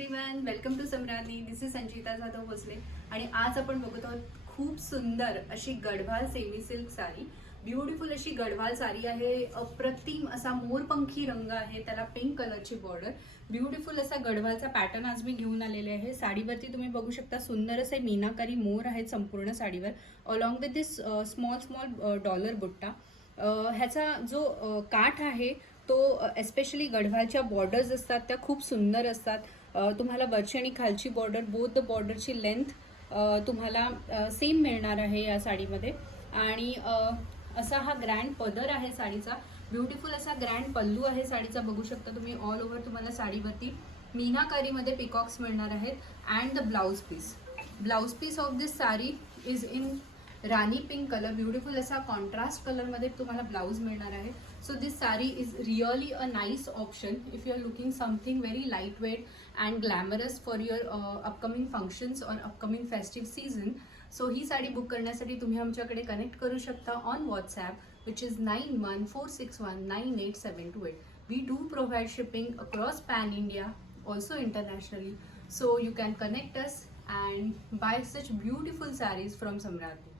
Everyone, welcome to Samradnyi. This is Sanchita Jadhav Bhosale आणि आज आपण बघत आहोत खूप सुंदर अशी Garhwal semi silk sari. Beautiful अशी गढवाल साडी आहे. अप्रतिम असा मोरपंखी रंग आहे, त्याला पिंक कलरची बॉर्डर. ब्युटिफुल असा गढवालचा पॅटर्न आज मी घेऊन आलेले आहे. साडीवरती तुम्ही बघू शकता सुंदर असे मीनाकारी मोर आहेत संपूर्ण साडीवर, along with this small small dollar बुट्टा. ह्याचा जो काठ आहे तो एस्पेशली गढवालच्या बॉर्डर्स असतात त्या खूप सुंदर असतात. तुम्हाला वरची आणि खालची बॉर्डर, बोथ द बॉर्डरची लेंथ तुम्हाला सेम मिळणार आहे या साडीमध्ये. आणि असा हा ग्रँड पदर आहे साडीचा. ब्युटिफुल असा ग्रँड पल्लू आहे साडीचा, बघू शकता तुम्ही. ऑल ओव्हर तुम्हाला साडीवरती मीनाकारीमध्ये पिकॉक्स मिळणार आहेत. And the blouse piece of this sari is in rani pink colour. Beautiful असा कॉन्ट्रास्ट कलरमध्ये तुम्हाला ब्लाउज मिळणार आहे. So this sari is really a nice option if you are looking something very light weight and glamorous for your upcoming functions or upcoming festive season. So ही sari book करण्यासाठी तुम्ही आमच्याकडे connect करू शकता on WhatsApp, which is 9146198728. We do provide shipping across pan India, also internationally. So you can connect us and buy such beautiful sarees from Samrati.